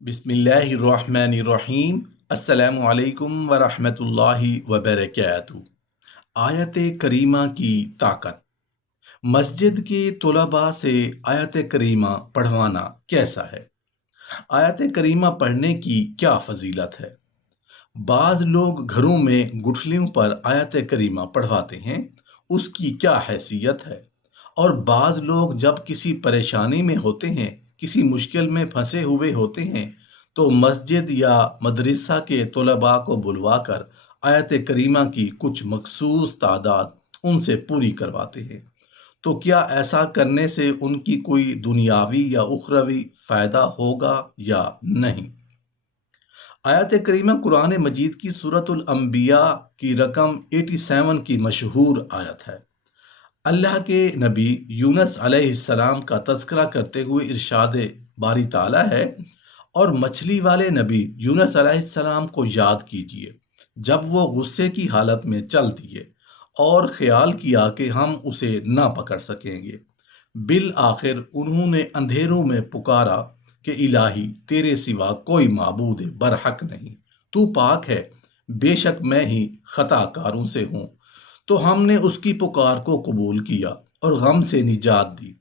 بسم اللہ الرحمن الرحیم۔ السلام علیکم ورحمۃ اللہ وبرکاتہ۔ آیت کریمہ کی طاقت۔ مسجد کے طلباء سے آیت کریمہ پڑھوانا کیسا ہے؟ آیت کریمہ پڑھنے کی کیا فضیلت ہے؟ بعض لوگ گھروں میں گٹھلیوں پر آیت کریمہ پڑھواتے ہیں، اس کی کیا حیثیت ہے؟ اور بعض لوگ جب کسی پریشانی میں ہوتے ہیں، کسی مشکل میں پھنسے ہوئے ہوتے ہیں، تو مسجد یا مدرسہ کے طلباء کو بلوا کر آیت کریمہ کی کچھ مخصوص تعداد ان سے پوری کرواتے ہیں۔ تو کیا ایسا کرنے سے ان کی کوئی دنیاوی یا اخروی فائدہ ہوگا یا نہیں؟ آیت کریمہ قرآن مجید کی سورۃ الانبیاء کی رقم 87 کی مشہور آیت ہے۔ اللہ کے نبی یونس علیہ السلام کا تذکرہ کرتے ہوئے ارشاد باری تعالیٰ ہے، اور مچھلی والے نبی یونس علیہ السلام کو یاد کیجئے جب وہ غصے کی حالت میں چل دیے اور خیال کیا کہ ہم اسے نہ پکڑ سکیں گے۔ بالآخر انہوں نے اندھیروں میں پکارا کہ الہی تیرے سوا کوئی معبود برحق نہیں، تو پاک ہے، بے شک میں ہی خطا کاروں سے ہوں۔ تو ہم نے اس کی پکار کو قبول کیا اور غم سے نجات دی،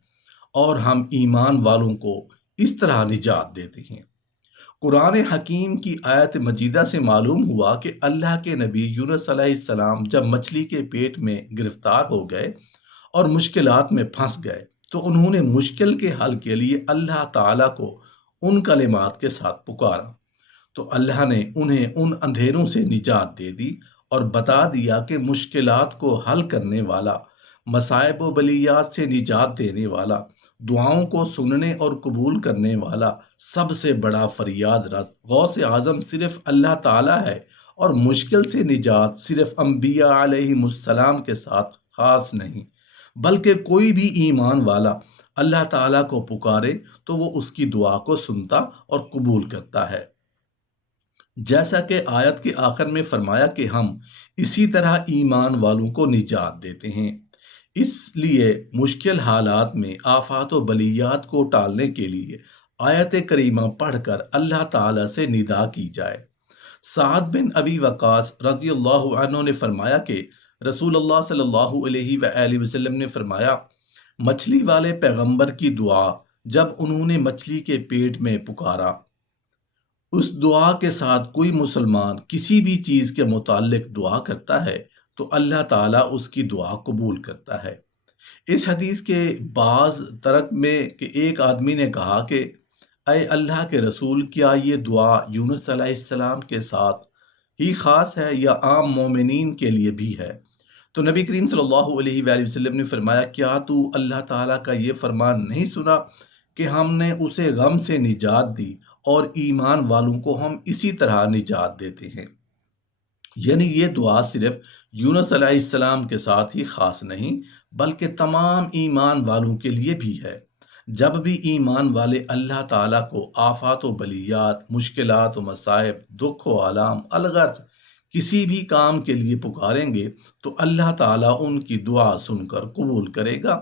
اور ہم ایمان والوں کو اس طرح نجات دیتے ہیں۔ قرآن حکیم کی آیت مجیدہ سے معلوم ہوا کہ اللہ کے نبی یونس علیہ السلام جب مچھلی کے پیٹ میں گرفتار ہو گئے اور مشکلات میں پھنس گئے، تو انہوں نے مشکل کے حل کے لیے اللہ تعالیٰ کو ان کلمات کے ساتھ پکارا، تو اللہ نے انہیں ان اندھیروں سے نجات دے دی اور بتا دیا کہ مشکلات کو حل کرنے والا، مصائب و بلیات سے نجات دینے والا، دعاؤں کو سننے اور قبول کرنے والا، سب سے بڑا فریاد رس غوث اعظم صرف اللہ تعالیٰ ہے، اور مشکل سے نجات صرف انبیاء علیہ السلام کے ساتھ خاص نہیں، بلکہ کوئی بھی ایمان والا اللہ تعالیٰ کو پکارے تو وہ اس کی دعا کو سنتا اور قبول کرتا ہے۔ جیسا کہ آیت کے آخر میں فرمایا کہ ہم اسی طرح ایمان والوں کو نجات دیتے ہیں، اس لیے مشکل حالات میں آفات و بلیات کو ٹالنے کے لیے آیت کریمہ پڑھ کر اللہ تعالیٰ سے ندا کی جائے۔ سعد بن ابی وقاص رضی اللہ عنہ نے فرمایا کہ رسول اللہ صلی اللہ علیہ وآلہ وسلم نے فرمایا، مچھلی والے پیغمبر کی دعا جب انہوں نے مچھلی کے پیٹ میں پکارا، اس دعا کے ساتھ کوئی مسلمان کسی بھی چیز کے متعلق دعا کرتا ہے تو اللہ تعالیٰ اس کی دعا قبول کرتا ہے۔ اس حدیث کے بعض طرق میں کہ ایک آدمی نے کہا کہ اے اللہ کے رسول، کیا یہ دعا یونس علیہ السلام کے ساتھ ہی خاص ہے یا عام مومنین کے لیے بھی ہے؟ تو نبی کریم صلی اللہ علیہ وآلہ وسلم نے فرمایا، کیا تو اللہ تعالیٰ کا یہ فرمان نہیں سنا کہ ہم نے اسے غم سے نجات دی اور ایمان والوں کو ہم اسی طرح نجات دیتے ہیں؟ یعنی یہ دعا صرف یونس علیہ السلام کے ساتھ ہی خاص نہیں، بلکہ تمام ایمان والوں کے لیے بھی ہے۔ جب بھی ایمان والے اللہ تعالیٰ کو آفات و بلیات، مشکلات و مصائب، دکھ و آلام، الغرض کسی بھی کام کے لیے پکاریں گے تو اللہ تعالیٰ ان کی دعا سن کر قبول کرے گا۔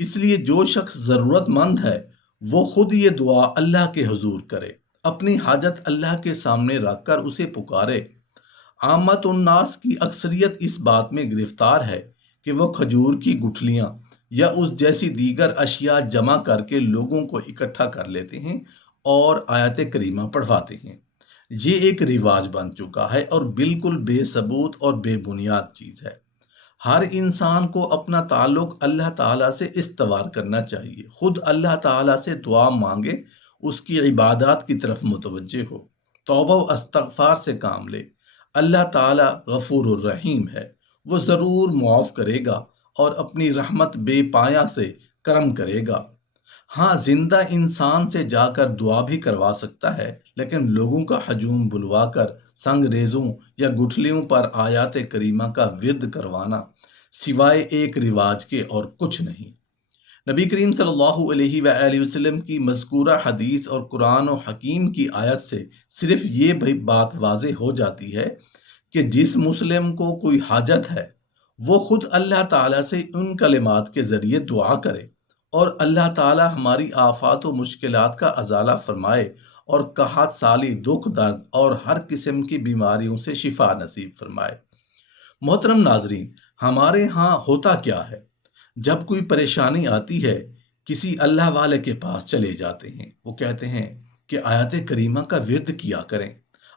اس لیے جو شخص ضرورت مند ہے وہ خود یہ دعا اللہ کے حضور کرے، اپنی حاجت اللہ کے سامنے رکھ کر اسے پکارے۔ عامت الناس کی اکثریت اس بات میں گرفتار ہے کہ وہ کھجور کی گٹھلیاں یا اس جیسی دیگر اشیاء جمع کر کے لوگوں کو اکٹھا کر لیتے ہیں اور آیت کریمہ پڑھواتے ہیں۔ یہ ایک رواج بن چکا ہے اور بالکل بے ثبوت اور بے بنیاد چیز ہے۔ ہر انسان کو اپنا تعلق اللہ تعالیٰ سے استوار کرنا چاہیے، خود اللہ تعالیٰ سے دعا مانگے، اس کی عبادات کی طرف متوجہ ہو، توبہ و استغفار سے کام لے۔ اللہ تعالیٰ غفور الرحیم ہے، وہ ضرور معاف کرے گا اور اپنی رحمت بے پایہ سے کرم کرے گا۔ ہاں، زندہ انسان سے جا کر دعا بھی کروا سکتا ہے، لیکن لوگوں کا ہجوم بلوا کر سنگ ریزوں یا گٹھلیوں پر آیات کریمہ کا ورد کروانا سوائے ایک رواج کے اور کچھ نہیں۔ نبی کریم صلی اللہ علیہ وآلہ وسلم کی مذکورہ حدیث اور قرآن و حکیم کی آیت سے صرف یہ بھی بات واضح ہو جاتی ہے کہ جس مسلم کو کوئی حاجت ہے وہ خود اللہ تعالیٰ سے ان کلمات کے ذریعے دعا کرے، اور اللہ تعالیٰ ہماری آفات و مشکلات کا ازالہ فرمائے اور قحط سالی دکھ درد اور ہر قسم کی بیماریوں سے شفا نصیب فرمائے۔ محترم ناظرین، ہمارے ہاں ہوتا کیا ہے، جب کوئی پریشانی آتی ہے کسی اللہ والے کے پاس چلے جاتے ہیں، وہ کہتے ہیں کہ آیت کریمہ کا ورد کیا کریں۔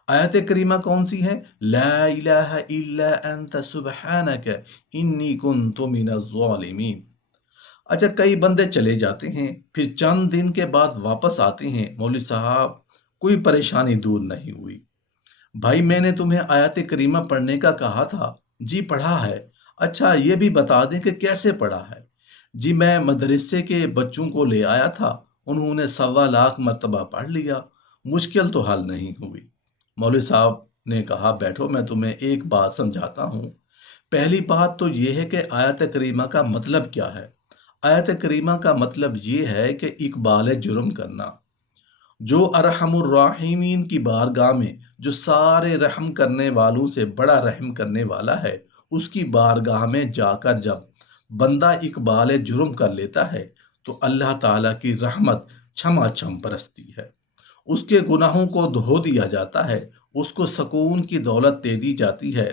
آیت کریمہ کون سی ہے؟ لا الہ الا انت سبحانک انی کنت من الظالمین۔ اچھا، کئی بندے چلے جاتے ہیں، پھر چند دن کے بعد واپس آتے ہیں، مولوی صاحب کوئی پریشانی دور نہیں ہوئی۔ بھائی میں نے تمہیں آیت کریمہ پڑھنے کا کہا تھا، جی پڑھا ہے۔ اچھا یہ بھی بتا دیں کہ کیسے پڑھا ہے؟ جی میں مدرسے کے بچوں کو لے آیا تھا، انہوں نے 1.25 مرتبہ پڑھ لیا، مشکل تو حل نہیں ہوئی۔ مولوی صاحب نے کہا بیٹھو میں تمہیں ایک بات سمجھاتا ہوں۔ پہلی بات تو یہ ہے کہ آیت کریمہ کا مطلب کیا ہے؟ آیت کریمہ کا مطلب یہ ہے کہ اقبال جرم کرنا۔ جو ارحم الراحمین کی بارگاہ میں، جو سارے رحم کرنے والوں سے بڑا رحم کرنے والا ہے، اس کی بارگاہ میں جا کر جب بندہ اقبال جرم کر لیتا ہے تو اللہ تعالیٰ کی رحمت چھما چھم برستی ہے، اس کے گناہوں کو دھو دیا جاتا ہے، اس کو سکون کی دولت دے دی جاتی ہے۔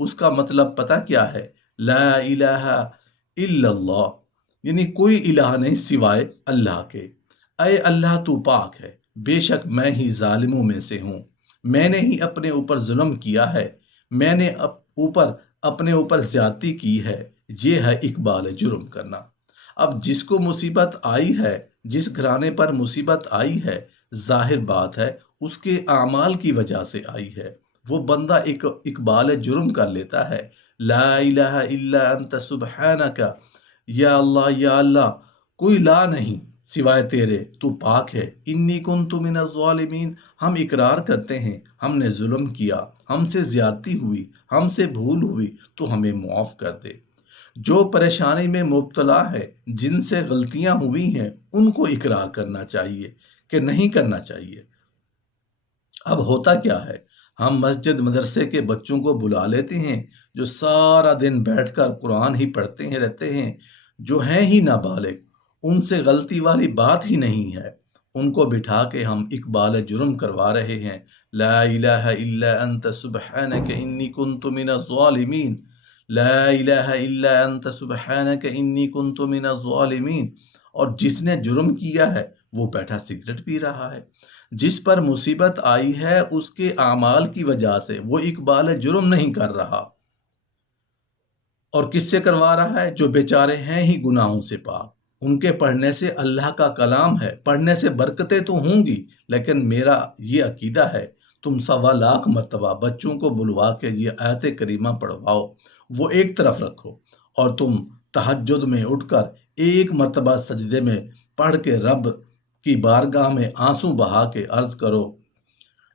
اس کا مطلب پتہ کیا ہے؟ لا الہ الا اللہ، یعنی کوئی الہ نہیں سوائے اللہ کے۔ اے اللہ تو پاک ہے، بے شک میں ہی ظالموں میں سے ہوں، میں نے ہی اپنے اوپر ظلم کیا ہے، میں نے اپنے اوپر زیادتی کی ہے، یہ ہے اقبال جرم کرنا۔ اب جس کو مصیبت آئی ہے، جس گھرانے پر مصیبت آئی ہے، ظاہر بات ہے اس کے اعمال کی وجہ سے آئی ہے۔ وہ بندہ ایک اقبال جرم کر لیتا ہے، لا الہ الا انت سبحانک، یا اللہ کوئی لا نہیں سوائے تیرے، تو پاک ہے، انی کنت من الظالمین، ہم اقرار کرتے ہیں ہم نے ظلم کیا، ہم سے زیادتی ہوئی، ہم سے بھول ہوئی، تو ہمیں معاف کر دے۔ جو پریشانی میں مبتلا ہے، جن سے غلطیاں ہوئی ہیں، ان کو اقرار کرنا چاہیے کہ نہیں کرنا چاہیے۔ اب ہوتا کیا ہے، ہم مسجد مدرسے کے بچوں کو بلا لیتے ہیں جو سارا دن بیٹھ کر قرآن ہی پڑھتے ہیں رہتے ہیں، جو ہیں ہی نابالغ، ان سے غلطی والی بات ہی نہیں ہے، ان کو بٹھا کے ہم اقبال جرم کروا رہے ہیں، لا الہ الا انت سبحانک انی کنت من الظالمین، لا الہ الا انت سبحانک انی کنت من الظالمین۔ اور جس نے جرم کیا ہے وہ بیٹھا سگریٹ پی رہا ہے، جس پر مصیبت آئی ہے اس کے اعمال کی وجہ سے وہ اقبال جرم نہیں کر رہا، اور کس سے کروا رہا ہے؟ جو بیچارے ہیں ہی گناہوں سے پاک، ان کے پڑھنے سے اللہ کا کلام ہے، پڑھنے سے برکتیں تو ہوں گی، لیکن میرا یہ عقیدہ ہے تم 1.25 مرتبہ بچوں کو بلوا کے یہ آیت کریمہ پڑھواؤ، وہ ایک طرف رکھو، اور تم تہجد میں اٹھ کر ایک مرتبہ سجدے میں پڑھ کے رب کی بارگاہ میں آنسو بہا کے عرض کرو،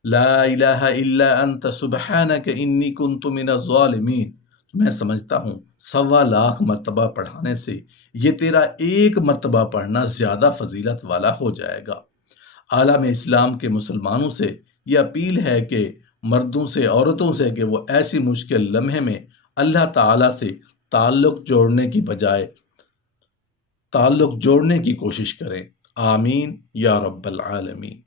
لا الہ الا انت سبحانک انی کنت من الظالمین۔ میں سمجھتا ہوں 1.25 مرتبہ پڑھانے سے یہ تیرا ایک مرتبہ پڑھنا زیادہ فضیلت والا ہو جائے گا۔ عالم اسلام کے مسلمانوں سے یہ اپیل ہے کہ مردوں سے، عورتوں سے، کہ وہ ایسی مشکل لمحے میں اللہ تعالیٰ سے تعلق جوڑنے کی بجائے تعلق جوڑنے کی کوشش کریں۔ آمین یا رب العالمین۔